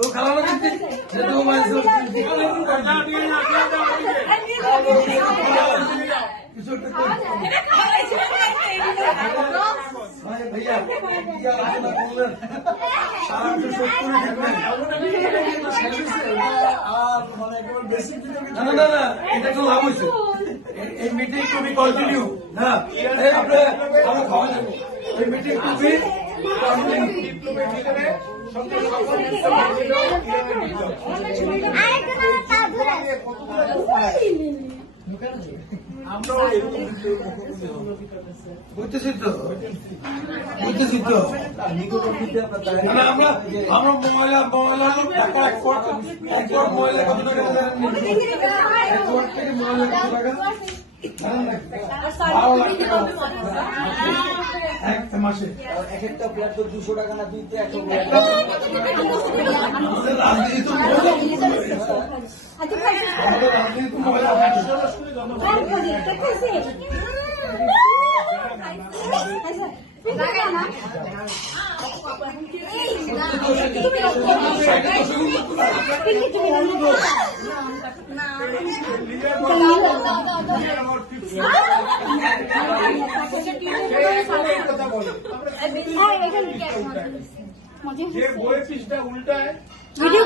তো খেলা না কিন্তু যেহেতু কিছু भैया आलोचना করলেন না না এটা তো লাভ হয়েছে এই মিটিং টু বি কন্টিনিউ হ্যাঁ আমরা খাওয়া যাবো এই মিটিং টু বি বুঝতেছি তো আমরা মহিলা মহিলা কত টাকা থেকে মহিলা কত টাকা একটা মাসে এক একটা প্লেট তো 200 টাকা না দিতে যে বইয়ের পৃষ্ঠা উল্টায় ভিডিও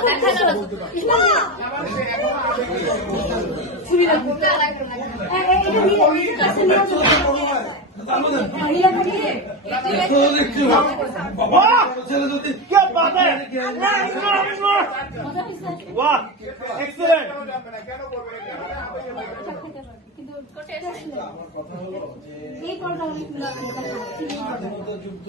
যুদ্ধ